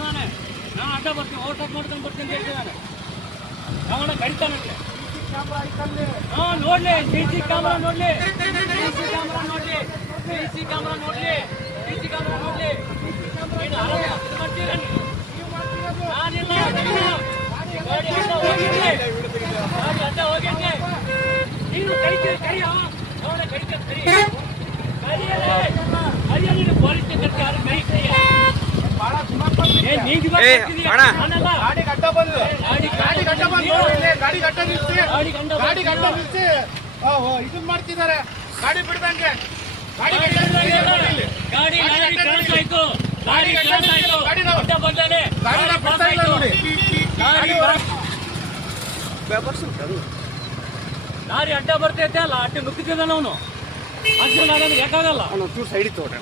ಹೇಳ್ತಿದ್ದಾನೆ. ನಾನು ಅಡ್ಡ ಬರ್ತೀನಿ, ಓವರ್ಟೇಕ್ ಮಾಡ್ಕೊಂಡು ಬರ್ತೀನಿ ಅಂತ ಹೇಳ್ತಿದ್ದಾನೆ. ಅವನ ಕಡಿತಾನಂತೆ. ನೋಡ್ಲಿ, ಸಿ ಕ್ಯಾಮ್ರಾ ನೋಡ್ಲಿ, ಸಿ ಕ್ಯಾಮ್ರಾ ನೋಡ್ಲಿ, ಸಿ ಕ್ಯಾಮ್ರಾ ನೋಡ್ಲಿ, ಸಿ ಕ್ಯಾಮ್ರಾ ನೋಡ್ಲಿ. ನೀನು ಆರಾಮ ಮಾಡ್ತೀರ? ನಾನಿಲ್ಲ, ಗಾಡಿ ಅಡ್ಡ ಹೋಗಿದ್ದೆ, ಗಾಡಿ ಅಡ್ಡ ಹೋಗಿದ್ದೆ. ನೀನು ಕರಿತೀರಿ, ಕರಿಯ ಅವನ ಕರಿತೀರಿ, ಕರಿ ಕರಿಯಲ್ಲ. ನೀನು ಪೊಲೀಸ್ ಕರ್ತಿ ಯಾರು ಕೈ ಕರಿಯ? ಗಾಡಿ ಗಡ್ಡ ಬಂದು ನಿಲ್ಸಿ ಇದನ್ ಮಾಡ್ತಿದ್ದಾರೆ. ಗಾಡಿ ಬಿಡ್ದಂಗೆ ಗಾಡಿ ಲಾರಿ ಅಡ್ಡ ಬರ್ತೈತೆ ಅಲ್ಲ, ಅಡ್ಡ ನುಗ್ಗಿದ್ದಾನ ಅವನು. ಆಕ್ಸಿಡೆಂಟ್ ಆಗೋದು ಯಾಕಾಗಲ್ಲ. ಸೈಡ್ ತಗೊಂಡ್ರೆ